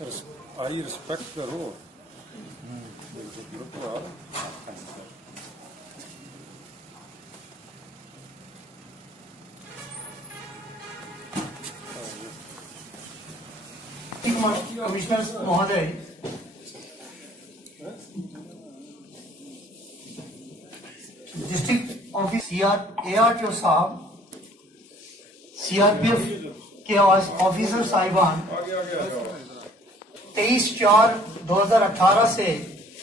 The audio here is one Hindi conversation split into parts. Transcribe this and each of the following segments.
I respect the role. Commissioner महोदय, डिस्ट्रिक्ट ऑफिस ARTO साहब, CRPF के ऑफिसर साहिबान 23/4/2018 से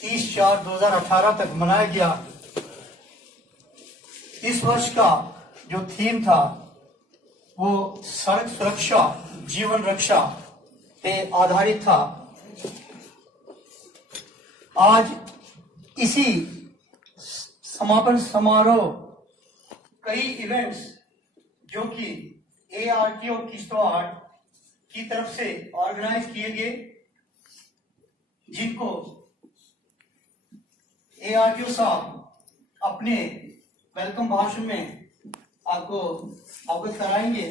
30/4/2018 तक मनाया गया। इस वर्ष का जो थीम था वो सड़क सुरक्षा जीवन रक्षा पे आधारित था। आज इसी समापन समारोह कई इवेंट्स जो कि ARTO किश्तवाड़ की तरफ से ऑर्गेनाइज किए गए, जिनको ARTO साहब अपने वेलकम भाषण में आपको अवगत कराएंगे।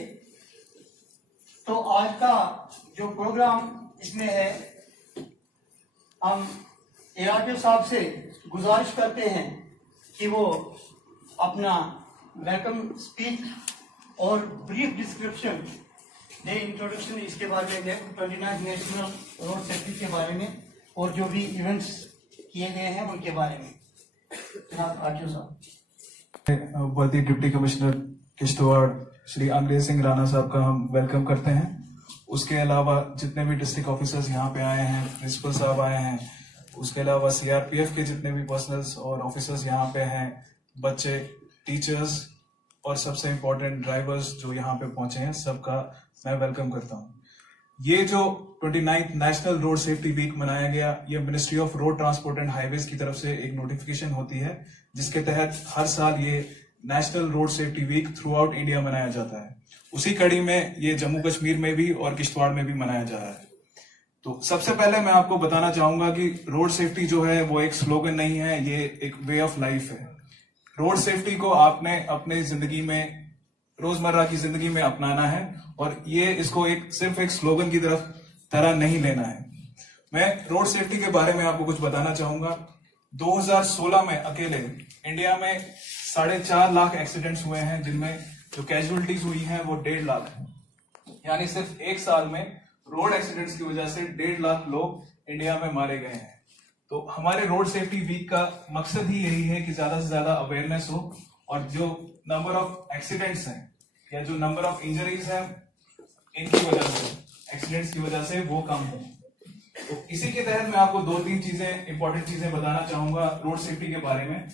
तो आज का जो प्रोग्राम इसमें है, हम ARTO साहब से गुजारिश करते हैं कि वो अपना वेलकम स्पीच और ब्रीफ डिस्क्रिप्शन दे, इंट्रोडक्शन इसके बारे में, 29 नेशनल रोड सेफ्टी के बारे में और जो भी इवेंट्स किए गए हैं उनके बारे में। जनाब ARTO साहब। वर्दी डिप्टी कमिश्नर किश्तवाड़ श्री अंग्रेज सिंह राणा साहब का हम वेलकम करते हैं। उसके अलावा जितने भी डिस्ट्रिक्ट ऑफिसर्स यहाँ पे आए हैं, प्रिंसिपल साहब आए हैं, उसके अलावा CRPF के जितने भी पर्सनल्स और ऑफिसर्स यहाँ पे हैं, बच्चे, टीचर्स और सबसे इम्पोर्टेंट ड्राइवर्स जो यहाँ पे पहुंचे हैं, सबका मैं वेलकम करता हूँ। ये जो 29th national road safety week मनाया गया, ये ministry of road transport and highways की तरफ से एक नोटिफिकेशन होती है, जिसके तहत हर साल ये national road safety week throughout India मनाया जाता है। उसी कड़ी में ये जम्मू कश्मीर में भी और किश्तवाड़ में भी मनाया जा रहा है। तो सबसे पहले मैं आपको बताना चाहूंगा कि रोड सेफ्टी जो है वो एक स्लोगन नहीं है, ये एक वे ऑफ लाइफ है। रोड सेफ्टी को आपने अपने जिंदगी में, रोजमर्रा की जिंदगी में अपनाना है और ये इसको सिर्फ एक स्लोगन की तरह नहीं लेना है। मैं रोड सेफ्टी के बारे में आपको कुछ बताना चाहूंगा। 2016 में अकेले इंडिया में 4.5 लाख एक्सीडेंट्स हुए हैं, जिनमें जो कैजुअलिटीज हुई हैं वो 1.5 लाख है। यानी सिर्फ एक साल में रोड एक्सीडेंट्स की वजह से 1.5 लाख लोग इंडिया में मारे गए हैं। तो हमारे रोड सेफ्टी वीक का मकसद ही यही है कि ज्यादा से ज्यादा अवेयरनेस हो और जो नंबर ऑफ एक्सीडेंट्स हैं या जो नंबर ऑफ इंजरीज हैं इनकी वजह से, एक्सीडेंट्स की वजह से, वो कम हो। तो इसी के तहत मैं आपको 2-3 चीजें, इंपॉर्टेंट चीजें बताना चाहूंगा रोड सेफ्टी के बारे में।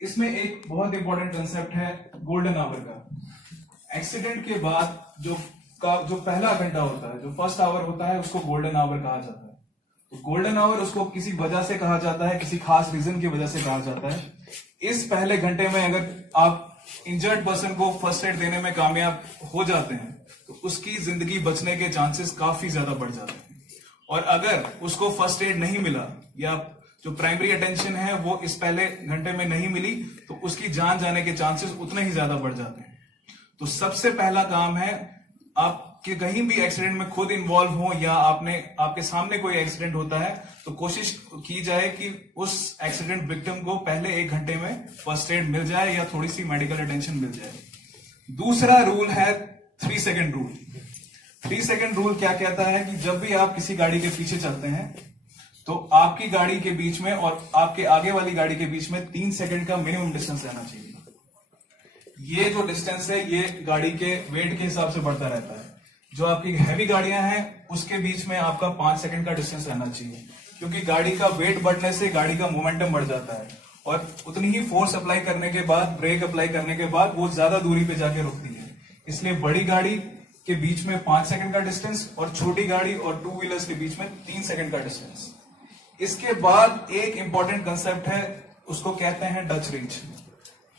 इसमें एक बहुत इंपॉर्टेंट कंसेप्ट है गोल्डन आवर का। एक्सीडेंट के बाद जो पहला घंटा होता है, जो फर्स्ट आवर होता है, उसको गोल्डन आवर कहा जाता है। तो गोल्डन आवर उसको किसी वजह से कहा जाता है, किसी खास रीजन की वजह से कहा जाता है। इस पहले घंटे में अगर आप इंजर्ड पर्सन को फर्स्ट एड देने में कामयाब हो जाते हैं तो उसकी जिंदगी बचने के चांसेस काफी ज्यादा बढ़ जाते हैं। और अगर उसको फर्स्ट एड नहीं मिला या जो प्राइमरी अटेंशन है वो इस पहले घंटे में नहीं मिली तो उसकी जान जाने के चांसेस उतने ही ज्यादा बढ़ जाते हैं। तो सबसे पहला काम है, आपके कहीं भी एक्सीडेंट में खुद इन्वॉल्व हो या आपके सामने कोई एक्सीडेंट होता है तो कोशिश की जाए कि उस एक्सीडेंट विक्टिम को पहले 1 घंटे में फर्स्ट एड मिल जाए या थोड़ी सी मेडिकल अटेंशन मिल जाए। दूसरा रूल है 3 सेकंड रूल। 3 सेकंड रूल क्या कहता है कि जब भी आप किसी गाड़ी के पीछे चलते हैं तो आपकी गाड़ी के बीच में और आपके आगे वाली गाड़ी के बीच में 3 सेकंड का मिनिमम डिस्टेंस रहना चाहिए। ये जो डिस्टेंस है ये गाड़ी के वेट के हिसाब से बढ़ता रहता है। जो आपकी हैवी गाड़ियां हैं उसके बीच में आपका 5 सेकंड का डिस्टेंस रहना चाहिए, क्योंकि गाड़ी का वेट बढ़ने से गाड़ी का मोमेंटम बढ़ जाता है और उतनी ही फोर्स अप्लाई करने के बाद, ब्रेक अप्लाई करने के बाद वो ज्यादा दूरी पे जाके रुकती है। इसलिए बड़ी गाड़ी के बीच में 5 सेकंड का डिस्टेंस और छोटी गाड़ी और 2 व्हीलर्स के बीच में 3 सेकंड का डिस्टेंस। इसके बाद एक इंपॉर्टेंट कंसेप्ट है, उसको कहते हैं डच रीच।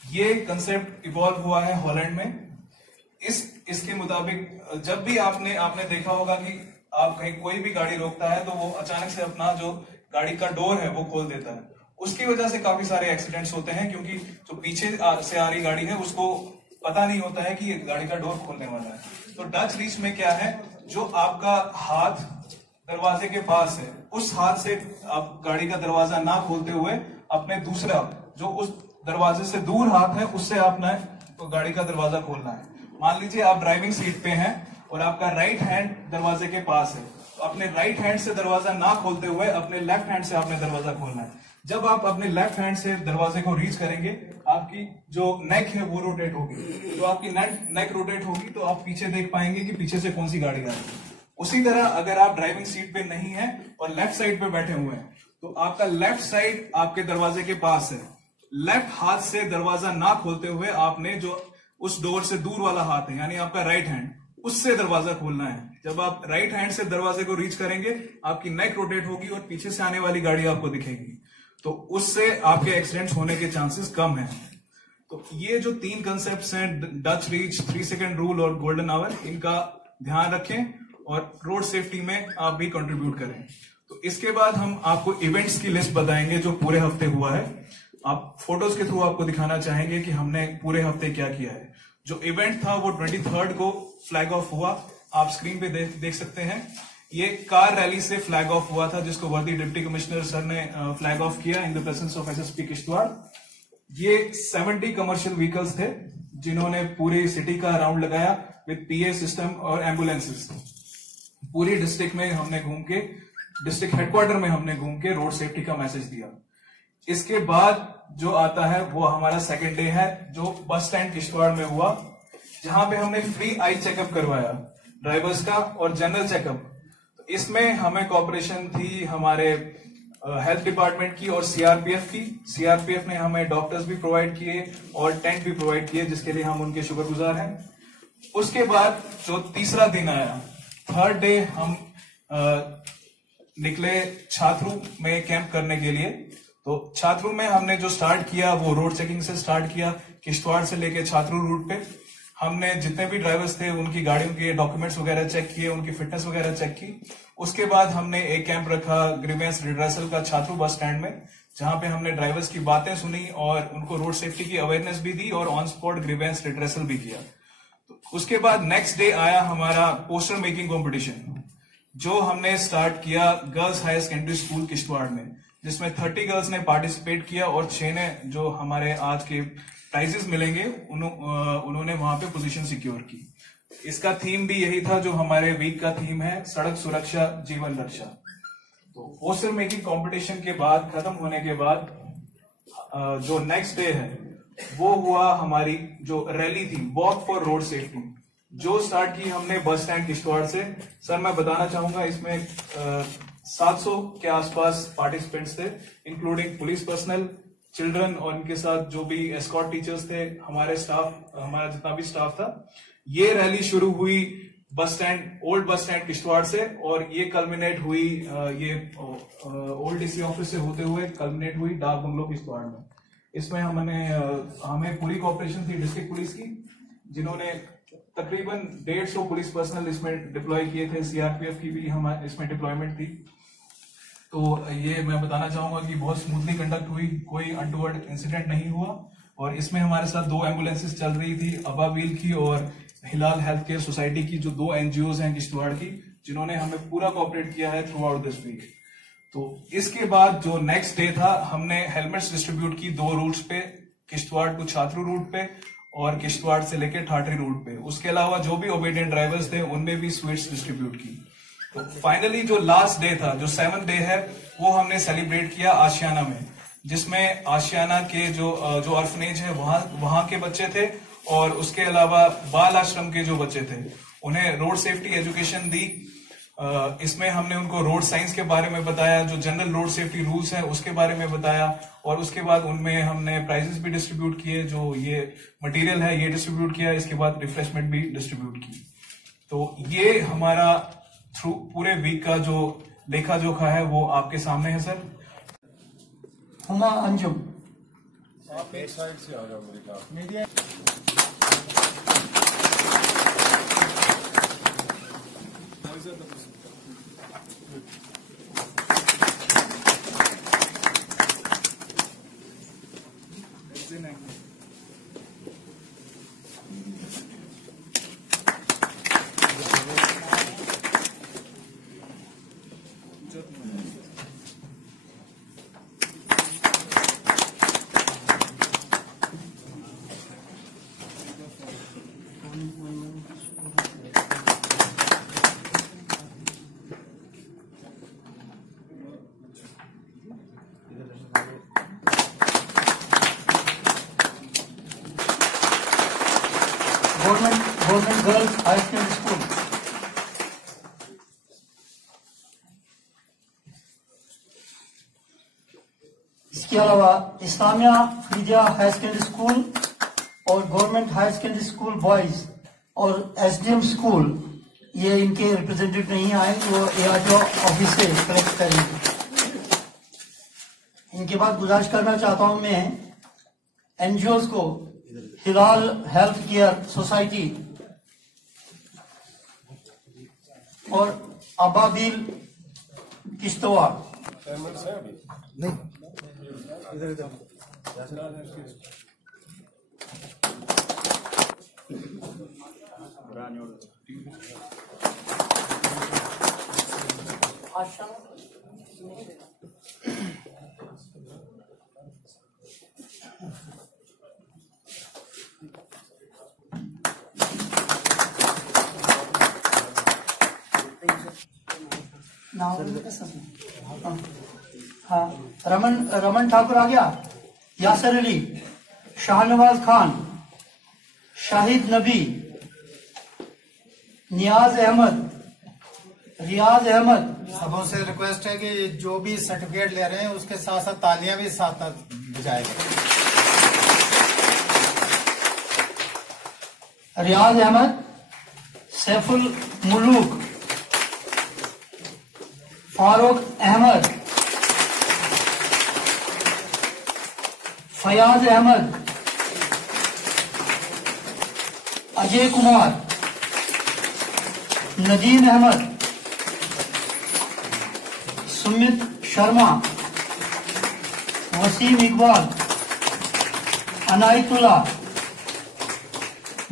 ये कंसेप्ट इवॉल्व हुआ है हॉलैंड में। इसके मुताबिक जब भी आपने देखा होगा कि आप कहीं कोई भी गाड़ी रोकता है तो वो अचानक से अपना जो गाड़ी का डोर है वो खोल देता है। उसकी वजह से काफी सारे एक्सीडेंट्स होते हैं, क्योंकि जो पीछे से आ रही गाड़ी है उसको पता नहीं होता है कि ये गाड़ी का डोर खोलने वाला है। तो डच रीच में क्या है, जो आपका हाथ दरवाजे के पास है, उस हाथ से आप गाड़ी का दरवाजा ना खोलते हुए अपने दूसरा जो उस दरवाजे से दूर हाथ है उससे आपने तो गाड़ी का दरवाजा खोलना है। मान लीजिए आप ड्राइविंग सीट पे हैं और आपका राइट हैंड दरवाजे के पास है, तो अपने राइट हैंड से दरवाजा ना खोलते हुए अपने लेफ्ट हैंड से आपने दरवाजा खोलना है। जब आप अपने लेफ्ट हैंड से दरवाजे को रीच करेंगे, आपकी जो नेक है वो रोटेट होगी। तो आपकी नेक रोटेट होगी तो आप पीछे देख पाएंगे कि पीछे से कौन सी गाड़ी आ रही है। उसी तरह अगर आप ड्राइविंग सीट पे नहीं है और लेफ्ट साइड पे बैठे हुए हैं, तो आपका लेफ्ट साइड आपके दरवाजे के पास है, लेफ्ट हाथ से दरवाजा ना खोलते हुए आपने जो उस डोर से दूर वाला हाथ है यानी आपका राइट हैंड, उससे दरवाजा खोलना है। जब आप राइट हैंड से दरवाजे को रीच करेंगे, आपकी नेक रोटेट होगी और पीछे से आने वाली गाड़ी आपको दिखेगी, तो उससे आपके एक्सीडेंट्स होने के चांसेस कम हैं। तो ये जो 3 कंसेप्ट्स हैं, डच रीच, 3 सेकंड रूल और गोल्डन आवर, इनका ध्यान रखें और रोड सेफ्टी में आप भी कंट्रीब्यूट करें। तो इसके बाद हम आपको इवेंट्स की लिस्ट बताएंगे जो पूरे हफ्ते हुआ है। आप फोटोज के थ्रू आपको दिखाना चाहेंगे कि हमने पूरे हफ्ते क्या किया है। जो इवेंट था वो 23rd को फ्लैग ऑफ हुआ, आप स्क्रीन पे देख सकते हैं। ये कार रैली से फ्लैग ऑफ हुआ था जिसको वर्दी डिप्टी कमिश्नर सर ने फ्लैग ऑफ किया in the presence of SSP Kishtwar. ये 70 कमर्शियल व्हीकल्स थे जिन्होंने पूरी सिटी का राउंड लगाया विद पीए सिस्टम और एम्बुलेंसेस। पूरी डिस्ट्रिक्ट में हमने घूम के, डिस्ट्रिक्ट हेडक्वार्टर में हमने घूम के रोड सेफ्टी का मैसेज दिया। इसके बाद जो आता है वो हमारा सेकेंड डे है जो बस स्टैंड किश्तवाड़ में हुआ, जहां पे हमने फ्री आई चेकअप करवाया ड्राइवर्स का और जनरल चेकअप। तो इसमें हमें कॉपरेशन थी हमारे हेल्थ डिपार्टमेंट की और सीआरपीएफ की। सीआरपीएफ ने हमें डॉक्टर्स भी प्रोवाइड किए और टेंट भी प्रोवाइड किए, जिसके लिए हम उनके शुक्रगुजार हैं। उसके बाद जो तीसरा दिन आया, थर्ड डे, हम निकले छात्रू में कैंप करने के लिए। तो छात्रू में हमने जो स्टार्ट किया वो रोड चेकिंग से स्टार्ट किया। किश्तवाड़ से लेके छात्रू रूट पे हमने जितने भी ड्राइवर्स थे उनकी गाड़ियों के डॉक्यूमेंट्स वगैरह चेक किए, उनकी फिटनेस वगैरह चेक की। उसके बाद हमने एक कैंप रखा ग्रीवेंस रिड्रेसल का छात्रू बस स्टैंड में, जहां पे हमने ड्राइवर्स की बातें सुनी और उनको रोड सेफ्टी की अवेयरनेस भी दी और ऑन स्पॉट ग्रीवेंस रिड्रेसल भी किया। तो उसके बाद नेक्स्ट डे आया हमारा पोस्टर मेकिंग कॉम्पिटिशन, जो हमने स्टार्ट किया girls higher secondary school Kishtwar में, जिसमें 30 गर्ल्स ने पार्टिसिपेट किया और 6 ने जो हमारे आज के प्राइजेस मिलेंगे उन्होंने वहां पे पोजीशन सिक्योर की। इसका थीम भी यही था जो हमारे वीक का थीम है, सड़क सुरक्षा जीवन रक्षा। तो पोस्टर मेकिंग कंपटीशन के बाद, खत्म होने के बाद जो नेक्स्ट डे है वो हुआ हमारी जो रैली थी वॉक फॉर रोड सेफ्टी, जो स्टार्ट की हमने बस स्टैंड किश्तवाड़ से। सर मैं बताना चाहूंगा इसमें 700 के आसपास पार्टिसिपेंट्स थे, इंक्लूडिंग पुलिस पर्सनल, चिल्ड्रन और इनके साथ जो भी एस्कॉर्ट टीचर्स थे, हमारे स्टाफ, हमारा जितना भी स्टाफ था। ये रैली शुरू हुई bus stand, old bus stand Kishtwar से, और ये कल्मिनेट हुई ये ओल्ड डीसी ऑफिस से होते हुए कल्मिनेट हुई डाक बंगलो किश्तवाड़ में। इसमें हमें पूरी कोऑपरेशन थी डिस्ट्रिक्ट पुलिस की, जिन्होंने तकरीबन 150 पुलिस पर्सनल इसमें डिप्लॉय किए थे। सीआरपीएफ की भी हमारे इसमें डिप्लॉयमेंट थी। तो ये मैं बताना चाहूंगा कि बहुत स्मूथली कंडक्ट हुई, कोई अनटुवर्ड इंसिडेंट नहीं हुआ। और इसमें हमारे साथ 2 एम्बुलेंसेस चल रही थी, अबावील की और हिलाल हेल्थ केयर सोसाइटी की, जो 2 एनजीओ हैं किश्तवाड़ की, जिन्होंने हमें पूरा कोऑपरेट किया है थ्रू आउट दिस वीक। तो इसके बाद जो नेक्स्ट डे था, हमने हेलमेट्स डिस्ट्रीब्यूट की 2 रूट्स पे, किश्तवाड़ टू छात्रू रूट पे और किश्तवाड़ से लेकर ठाठरी रूट पे। उसके अलावा जो भी ओबीडियंट ड्राइवर्स थे उनमें भी स्वीट्स डिस्ट्रीब्यूट की। तो फाइनली जो लास्ट डे था, जो 7th डे है, वो हमने सेलिब्रेट किया आशियाना में, जिसमें आशियाना के जो ऑर्फनेज है वहां के बच्चे थे, और उसके अलावा बाल आश्रम के जो बच्चे थे उन्हें रोड सेफ्टी एजुकेशन दी। इसमें हमने उनको रोड साइंस के बारे में बताया, जो जनरल रोड सेफ्टी रूल्स है उसके बारे में बताया, और उसके बाद उनमें हमने प्राइजेस भी डिस्ट्रीब्यूट किए, जो ये मटेरियल है ये डिस्ट्रीब्यूट किया। इसके बाद रिफ्रेशमेंट भी डिस्ट्रीब्यूट की। तो ये हमारा थ्रू पूरे वीक का जो लेखा जोखा है वो आपके सामने है सर। हुमा अंजुम, आप एक साइड से आ जाओ मेरे साथ। Media government girls high secondary school. इसके अलावा Islamia Faridia high secondary school और government high secondary school boys और एसडीएम स्कूल, ये इनके रिप्रेजेंटेटिव नहीं आए, वो एआरटीओ ऑफिस से कलेक्ट करेंगे। इनके बाद गुजारिश करना चाहता हूं मैं एनजीओज को, हिलाल हेल्थ केयर सोसाइटी और अबाबिल किश्तवाड़, हाँ, रमन ठाकुर आ गया, यासर अली, शाहनवाज खान, शाहिद नबी, नियाज अहमद, रियाज अहमद। सबों से रिक्वेस्ट है कि जो भी सर्टिफिकेट ले रहे हैं उसके साथ साथ तालियां भी साथ साथ बजाएंगे। रियाज अहमद, सैफुल मुलूक, फारूक अहमद, फयाज अहमद, अजय कुमार, नदीम अहमद, सुमित शर्मा, वसीम इकबाल, अनायतुल्ला,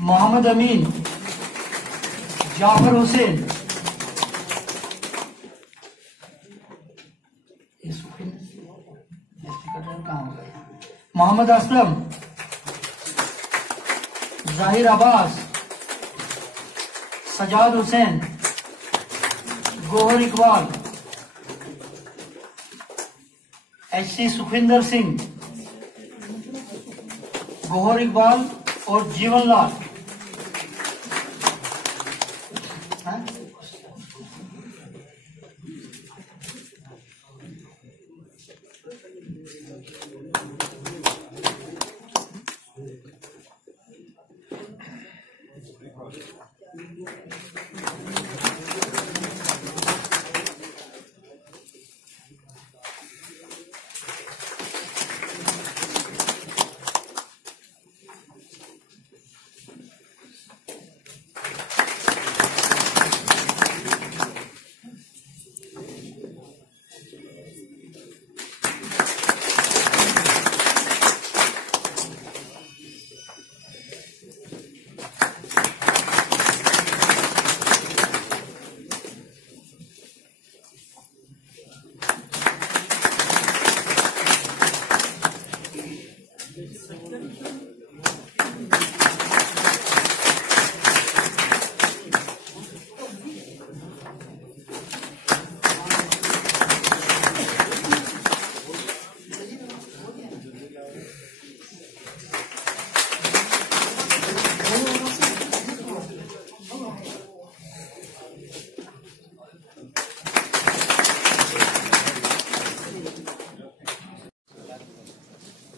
मोहम्मद अमीन, जाफर हुसैन, मोहम्मद असलम, जाहिर अब्बास, सजाद हुसैन, गोहर इकबाल, एचसी सुखविंदर सिंह, गोहर इकबाल और जीवन लाल।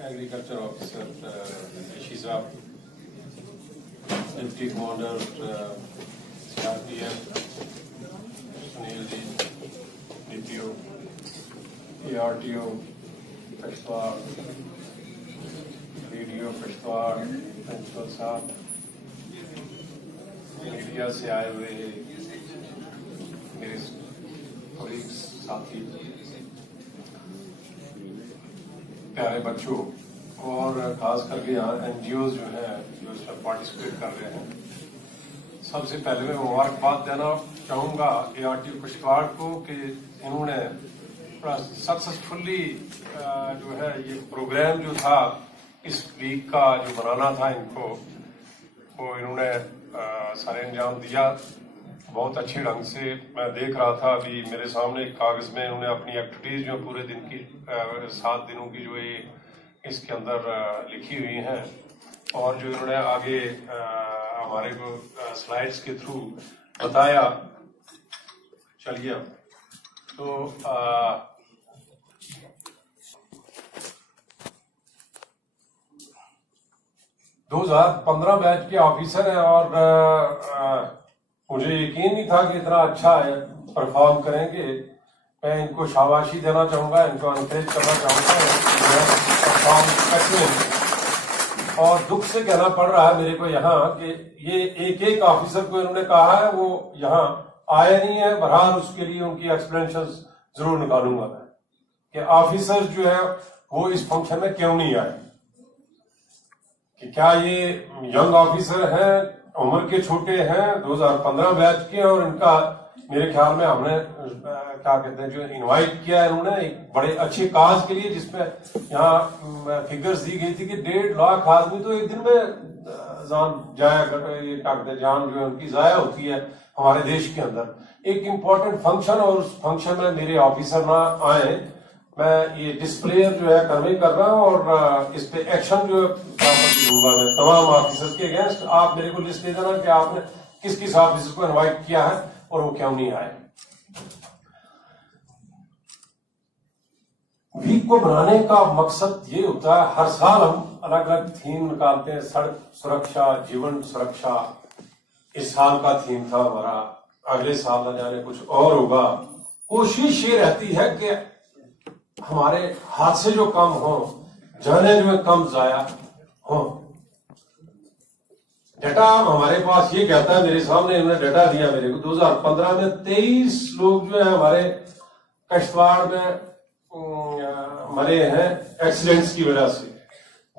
Agriculture Officer Shiza, Deputy Commander CRPF Sunil Ji, DPO, ARTO Peshawar, BDO Peshawar, Principal साहब, मीडिया से आए हुए मेरे कोलीग्स, साथी, प्यारे बच्चों और खास करके यहाँ एनजीओ जो है जो इसमें पार्टिसिपेट कर रहे हैं, सबसे पहले मैं मुबारकबाद देना चाहूँगा ARTO कुशवाड़ को कि इन्होंने बड़ा सक्सेसफुली जो है ये प्रोग्राम जो था इस वीक का जो बनाना था इनको, वो इन्होंने सारे अंजाम दिया बहुत अच्छे ढंग से। मैं देख रहा था अभी मेरे सामने कागज में उन्होंने अपनी एक्टिविटीज जो पूरे दिन की 7 दिनों की जो ये इसके अंदर लिखी हुई हैं और जो इन्होंने आगे हमारे को स्लाइड्स के थ्रू बताया। चलिए तो 2015 बैच के ऑफिसर हैं और मुझे यकीन नहीं था कि इतना अच्छा परफॉर्म करेंगे। मैं इनको शाबाशी देना चाहूंगा, इनको एनकरेज करना चाहूंगा। और दुख से कहना पड़ रहा है मेरे को यहाँ कि ये एक एक ऑफिसर को इन्होंने कहा है वो यहाँ आए नहीं है। बहरहाल उसके लिए उनकी एक्सप्लेनेशन जरूर निकालूंगा मैं कि ऑफिसर जो है वो इस फंक्शन में क्यों नहीं आए, कि क्या ये यंग ऑफिसर हैं, उम्र के छोटे हैं, 2015 बैच के, और इनका मेरे ख्याल में हमने क्या कहते हैं जो इनवाइट किया है इन्होंने एक बड़े अच्छे काज के लिए, जिसमें यहाँ फिगर्स दी गई थी कि 1.5 लाख आदमी तो एक दिन में जान जाया ये क्या कहते हैं जान जो है उनकी जाया होती है हमारे देश के अंदर। एक इम्पोर्टेंट फंक्शन और उस फंक्शन में मेरे ऑफिसर ना आए, मैं ये डिस्प्ले जो है कन्वे कर रहा हूँ और इस पे एक्शन जो है लूंगा मैं तमाम ऑफिसर्स के अगेंस्ट। आप मेरे को लिस्ट दे देना कि आपने किस किस ऑफिसर को इनवाइट किया है और वो क्यों नहीं आए। वीक को बनाने का मकसद ये होता है, हर साल हम अलग अलग थीम निकालते हैं, सड़क सुरक्षा, जीवन सुरक्षा। इस साल का थीम था हमारा, अगले साल न जाने कुछ और होगा। कोशिश ये रहती है कि हमारे हादसे जो कम हो, जाने जो कम जाया हो। डेटा हमारे पास ये कहता है, मेरे सामने इन्होंने डेटा दिया मेरे को, 2015 में 23 लोग जो है हमारे कश्तवाड़ में मरे हैं एक्सीडेंट्स की वजह से।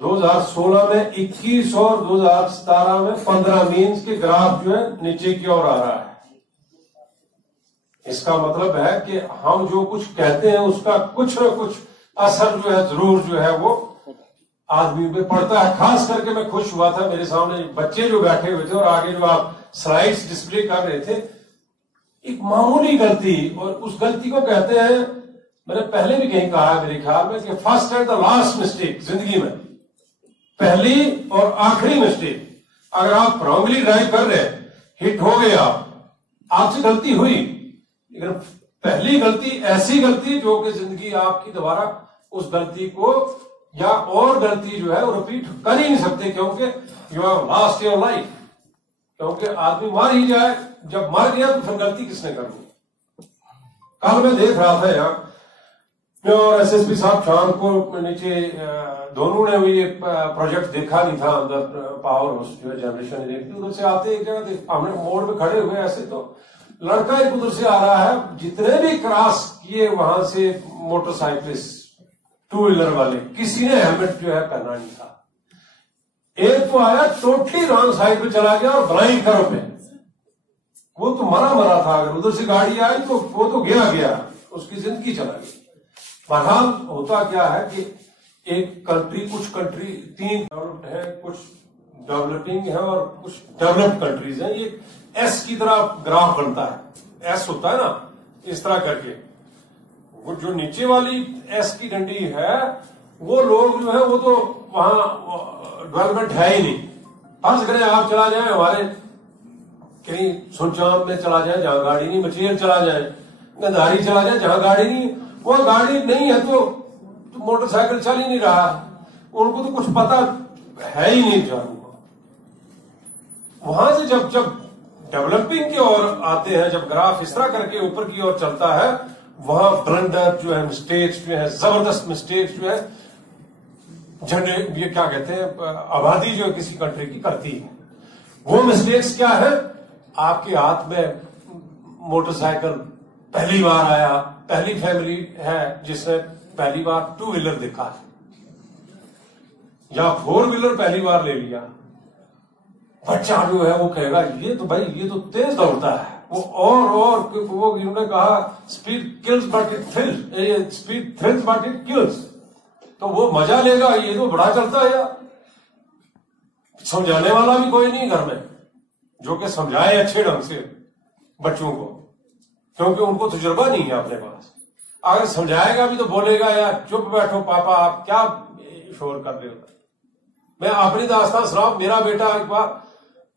2016 में 21 और 2017 में 15 मीन्स के ग्राफ जो है नीचे की ओर आ रहा है। इसका मतलब है कि हम जो कुछ कहते हैं उसका कुछ न कुछ असर जो है जरूर जो है वो आदमी पे पड़ता है। खास करके मैं खुश हुआ था, मेरे सामने बच्चे जो बैठे हुए थे और आगे जो आप स्लाइड्स डिस्प्ले कर रहे थे, एक मामूली गलती, और उस गलती को कहते हैं, मैंने पहले भी कहीं कहा है मेरे ख्याल में कि first and the last mistake. जिंदगी में पहली और आखिरी मिस्टेक। अगर आप रॉन्गली ड्राइव कर रहे हैं, हिट हो गए, आपसे गलती हुई, लेकिन पहली गलती ऐसी गलती जो कि जिंदगी आपकी दोबारा उस गलती को या और गलती जो है वो रिपीट कर ही नहीं सकते, क्योंकि you have lost your life. क्योंकि आदमी मर ही जाए, जब मर गया तो फिर गलती किसने करनी। कल मैं देख रहा था यहाँ, मैं और एसएसपी साहब शाम को नीचे दोनों ने भी ये प्रोजेक्ट देखा नहीं था अंदर पावर हाउस जो है जनरेशन, उधर से आते एक जगह हमने मोड़ में खड़े हुए ऐसे, तो लड़का एक उधर से आ रहा है, जितने भी क्रॉस किए वहां से मोटरसाइकिलिस्ट, टू व्हीलर वाले, किसी ने हेलमेट जो है पहना नहीं था। एक तो आया टोटली रॉन्ग साइड पे चला गया और ब्लाइंड करो पे, वो तो मरा था। अगर उधर से गाड़ी आई तो वो तो गया, उसकी जिंदगी चला गई। बहरहाल होता क्या है कि एक कंट्री, कुछ कंट्री 3 डेवलप्ड है, कुछ डेवलपिंग है और कुछ डेवलप्ड कंट्रीज है। ये एस की तरह ग्राफ बनता है, एस होता है ना इस तरह करके, वो जो नीचे वाली एस की डंडी है वो लोग जो है वो तो वहां डेवलपमेंट है ही नहीं। फर्ज करें आप चला जाए हमारे कहीं सुनचान में चला जाए जहां गाड़ी नहीं, मचेल चला जाए, गंधारी चला जाए जहां गाड़ी नहीं, वो गाड़ी नहीं है तो मोटरसाइकिल चल ही नहीं रहा, उनको तो कुछ पता है ही नहीं जानू। वहां से जब डेवलपिंग की ओर आते हैं, जब ग्राफ इस तरह करके ऊपर की ओर चलता है, वहां ब्लंडर जो है, मिस्टेक्स जो है, जबरदस्त मिस्टेक्स जो है ये क्या कहते हैं आबादी जो किसी कंट्री की करती है। वो मिस्टेक्स क्या है, आपके हाथ में मोटरसाइकिल पहली बार आया, पहली फैमिली है जिसने पहली बार 2 व्हीलर देखा है या 4 व्हीलर पहली बार ले लिया, बच्चा जो है वो कहेगा ये तो भाई ये तो तेज दौड़ता है, वो वो इन्होंने कहा speed kills but it thrills, speed thrills but it kills, तो वो मजा लेगा, ये तो बड़ा चलता है यार। समझाने वाला भी कोई नहीं घर में जो कि समझाए अच्छे ढंग से बच्चों को, क्योंकि उनको तजुर्बा नहीं है अपने पास। अगर समझाएगा भी तो बोलेगा यार चुप बैठो पापा, आप क्या शोर कर रहे हो। मैं अपनी दास्तान सुनाऊं, मेरा बेटा एक बार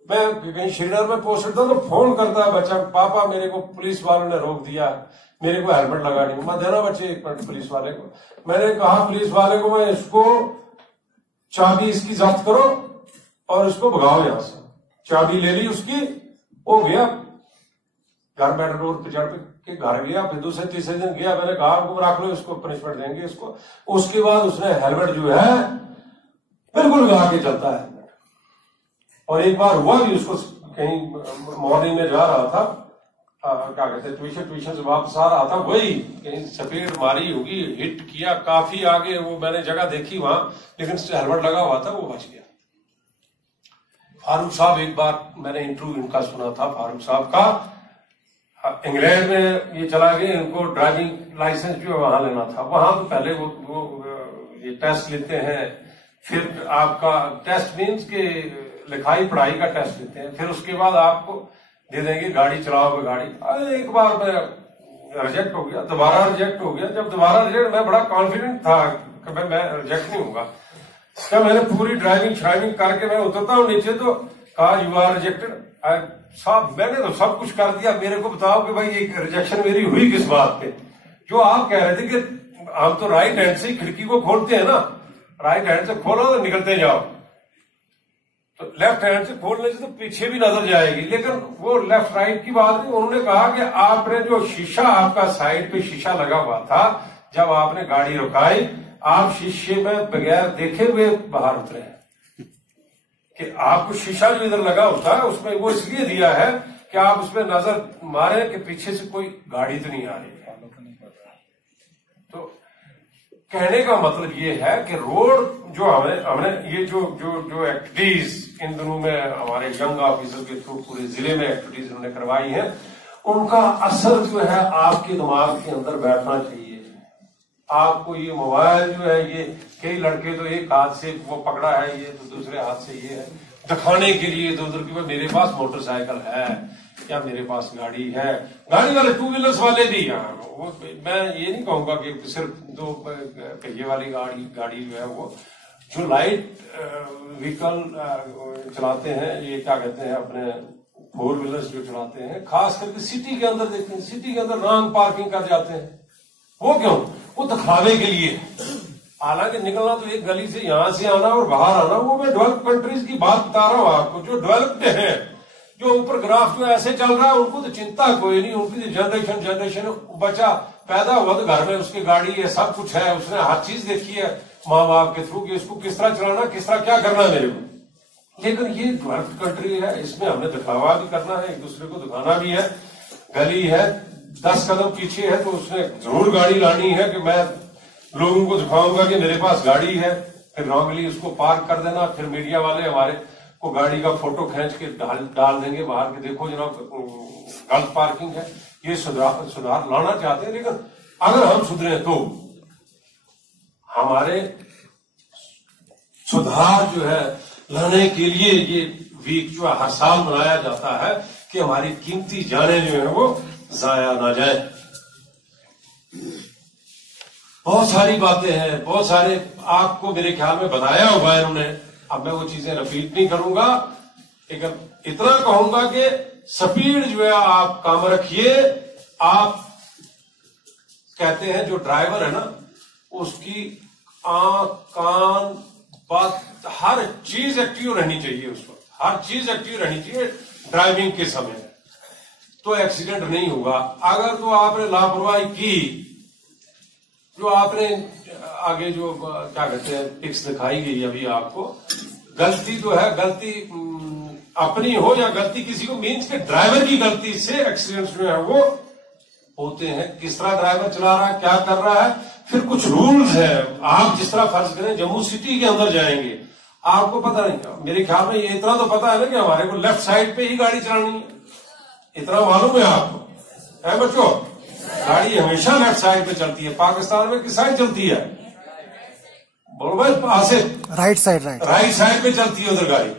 मैं कहीं श्रीनगर में पोस्टेड था तो फोन करता है बच्चा, पापा मेरे को पुलिस वालों ने रोक दिया, मेरे को हेलमेट लगानी। मैं देना बच्चे एक मिनट पुलिस वाले को। मैंने कहा पुलिस वाले को, मैं इसको चाबी इसकी जब्त करो और इसको भगाओ यहां से। चाबी ले ली उसकी, वो गया घर, मेट्रो रोड पे चढ़ के घर गया। फिर दूसरे तीसरे दिन गया, मैंने कहा आपको रख लो, इसको पनिशमेंट देंगे इसको। उसके बाद उसने हेलमेट जो है बिल्कुल लगा के चलता है। और एक बार हुआ भी, उसको कहीं मॉर्निंग में जा रहा था, क्या कहते हैं, ट्यूशन से वापस आ रहा था, वही कहीं स्पीड मारी होगी, हिट किया काफी आगे, वो मैंने जगह देखी वहां, लेकिन हेलमेट लगा हुआ था, वो बच गया। फारूक साहब, एक बार मैंने इंटरव्यू इनका सुना था, फारूक साहब का, इंग्लैंड में ये चला गए, इनको ड्राइविंग लाइसेंस जो है वहां लेना था। वहां तो पहले वो ये टेस्ट लेते हैं, फिर आपका टेस्ट मीन्स के लिखाई पढ़ाई का टेस्ट लेते हैं, फिर उसके बाद आपको दे देंगे गाड़ी चलाओगे गाड़ी। एक बार मैं रिजेक्ट हो गया, दोबारा रिजेक्ट हो गया। जब दोबारा रिजेक्ट, मैं बड़ा कॉन्फिडेंट था कि मैं रिजेक्ट नहीं होगा। क्या मैंने पूरी ड्राइविंग करके मैं उतरता हूँ नीचे, तो कहा यू आर रिजेक्टेड। साहब मैंने तो सब कुछ कर दिया, मेरे को बताओ कि भाई ये रिजेक्शन मेरी हुई किस बात पे? जो आप कह रहे थे कि हम तो राइट हैंड से खिड़की को खोलते हैं ना, राइट हैंड से खोलो तो निकलते जाओ, तो लेफ्ट हैंड से खोलने से तो पीछे भी नजर जाएगी। लेकिन वो लेफ्ट राइट की बात नहीं, उन्होंने कहा कि आपने जो शीशा, आपका साइड पे शीशा लगा हुआ था, जब आपने गाड़ी रुकाई, आप शीशे में बगैर देखे हुए बाहर उतरे हैं। कि आपको शीशा जो इधर लगा होता है उसमें वो इसलिए दिया है कि आप उसमें नजर मारे कि पीछे से कोई गाड़ी तो नहीं आ रही है। तो कहने का मतलब ये है कि रोड जो हमने ये जो एक्टिविटीज इन दिनों में हमारे यंग ऑफिसर के थ्रू पूरे जिले में एक्टिविटीज उन्होंने करवाई है, उनका असर जो है आपके दिमाग के अंदर बैठना चाहिए। आपको ये मोबाइल जो है, ये कई लड़के तो एक हाथ से वो पकड़ा है, ये तो दूसरे हाथ से ये है, दिखाने के लिए इधर उधर की मेरे पास मोटरसाइकिल है या मेरे पास गाड़ी है। गाड़ी वाले टू व्हीलर्स वाले भी यहाँ, वो मैं ये नहीं कहूंगा कि सिर्फ दो पहिए वाली गाड़ी जो है, वो जो लाइट व्हीकल चलाते हैं, ये क्या कहते हैं, अपने फोर व्हीलर्स जो चलाते हैं, खास करके सिटी के अंदर देखते हैं, सिटी के अंदर रॉन्ग पार्किंग कर जाते हैं। वो क्यों? वो दिखावे के लिए। हालांकि निकलना तो एक गली से यहां से आना और बाहर आना, वो मैं डेवलप कंट्रीज की बात बता रहा हूं आपको, जो डेवलप्ड है, जो ऊपर ग्राफ जो ऐसे चल रहा है, उनको तो चिंता कोई नहीं। उनकी तो जनरेशन बच्चा पैदा हुआ तो घर में उसकी गाड़ी है, सब कुछ है, उसने हर चीज देखी है माँ बाप के थ्रू कि उसको किस तरह चलाना, किस तरह क्या करना मेरे को। लेकिन ये डेवलप्ड कंट्री है, इसमें हमें दिखावा भी करना है, एक दूसरे को दिखाना भी है। गली है 10 कदम पीछे है तो उसने जरूर गाड़ी लानी है कि मैं लोगों को दिखाऊंगा कि मेरे पास गाड़ी है, फिर रॉन्गली उसको पार्क कर देना। फिर मीडिया वाले हमारे को गाड़ी का फोटो खींच के डाल देंगे बाहर के, देखो जनाब गलत पार्किंग है। ये सुधार लाना चाहते हैं, लेकिन अगर हम सुधरे तो हमारे सुधार जो है लाने के लिए ये वीक जो हर साल मनाया जाता है कि हमारी कीमती जाने जो है वो जाया ना जाए। बहुत सारी बातें हैं, बहुत सारे आपको मेरे ख्याल में बताया हुआ है इन्होंने, अब मैं वो चीजें रिपीट नहीं करूंगा, लेकिन इतना कहूंगा कि स्पीड जो है आप कम रखिए। आप कहते हैं जो ड्राइवर है ना, उसकी आंख कान बात हर चीज एक्टिव रहनी चाहिए, उस वक्त हर चीज एक्टिव रहनी चाहिए ड्राइविंग के समय, तो एक्सीडेंट नहीं होगा। अगर तो आपने लापरवाही की, जो आपने आगे जो क्या कहते हैं पिक्स दिखाई गई अभी आपको, गलती तो है, गलती अपनी हो या गलती किसी को, मीन्स के ड्राइवर की गलती से एक्सीडेंट जो है वो होते हैं। किस तरह ड्राइवर चला रहा है, क्या कर रहा है, फिर कुछ रूल्स है। आप जिस तरह फर्ज करें जम्मू सिटी के अंदर जाएंगे, आपको पता नहीं, मेरे ख्याल में ये इतना तो पता है ना कि हमारे को लेफ्ट साइड पे ही गाड़ी चलानी है, इतना मालूम है आपको, है बच्चों? गाड़ी हमेशा लेफ्ट साइड पे चलती है। पाकिस्तान में किस साइड चलती है? बोलो भाई, आसिफ। राइट साइड पे चलती है उधर गाड़ी,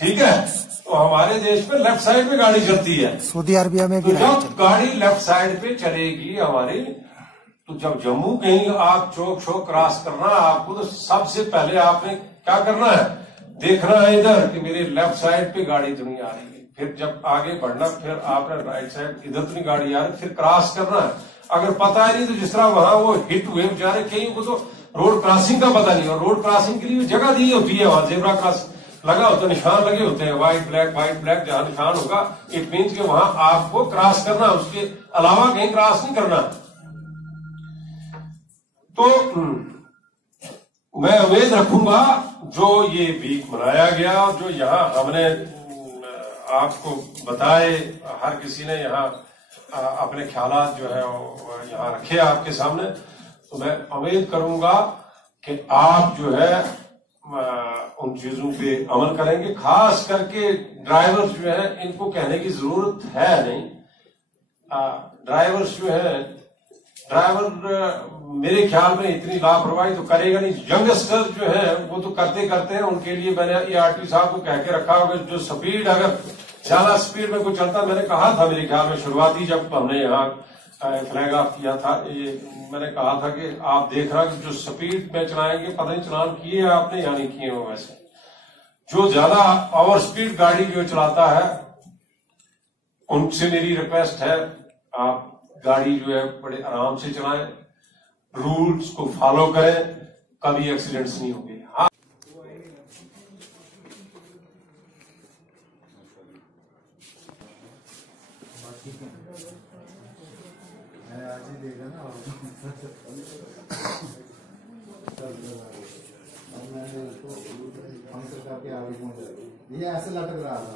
ठीक है। तो हमारे देश में लेफ्ट साइड पे गाड़ी चलती है। सऊदी अरबिया में भी तो जब गाड़ी लेफ्ट साइड पे चलेगी हमारी, तो जब जम्मू कहीं आप चौक क्रॉस करना, आपको तो सबसे पहले आपने क्या करना है, देखना है इधर कि मेरे लेफ्ट साइड पे गाड़ी तो नहीं आ रही है, फिर जब आगे बढ़ना फिर आपने राइट साइड इधर तो नहीं गाड़ी आ रही, फिर क्रॉस करना है। अगर पता है नहीं तो जिस तरह वहां वो हिट हुए बेचारे, कहीं को तो रोड क्रॉसिंग का पता नहीं, और रोड क्रॉसिंग के लिए जगह दी होती है, वहां जेब्रा क्रॉस लगा होता है, निशान लगे होते हैं, व्हाइट ब्लैक जहां निशान होगा इट मीन्स कि वहां आपको क्रॉस करना, उसके अलावा कहीं क्रॉस नहीं करना। तो मैं उम्मीद रखूंगा जो ये वीक मनाया गया, जो यहाँ हमने आपको बताए, हर किसी ने यहाँ अपने ख्यालात जो है यहाँ रखे आपके सामने, तो मैं उम्मीद करूंगा कि आप जो है उन चीजों पे अमल करेंगे। खास करके ड्राइवर्स जो है इनको कहने की जरूरत है नहीं, ड्राइवर्स जो है ड्राइवर मेरे ख्याल में इतनी लापरवाही तो करेगा नहीं, यंगस्टर जो है वो तो करते करते हैं, उनके लिए मैंने ARTO साहब को कह के रखा होगा जो स्पीड अगर ज्यादा स्पीड में कोई चलता, मैंने कहा था मेरे ख्याल में शुरुआती जब हमने यहाँ फ्लैग ऑफ किया था, ये मैंने कहा था कि आप देख रहा कि जो स्पीड में चलाएंगे, पता नहीं चलान किए आपने या नहीं किए हो, वैसे जो ज्यादा ओवर स्पीड गाड़ी जो चलाता है उनसे मेरी रिक्वेस्ट है आप गाड़ी जो है बड़े आराम से चलाएं, रूल्स को फॉलो करें, कभी एक्सीडेंट्स नहीं होंगे। हाँ, आज ही देगा ना मैंने उसको फंक्शन करके आगे पहुंचा, ये ऐसे लटक रहा था।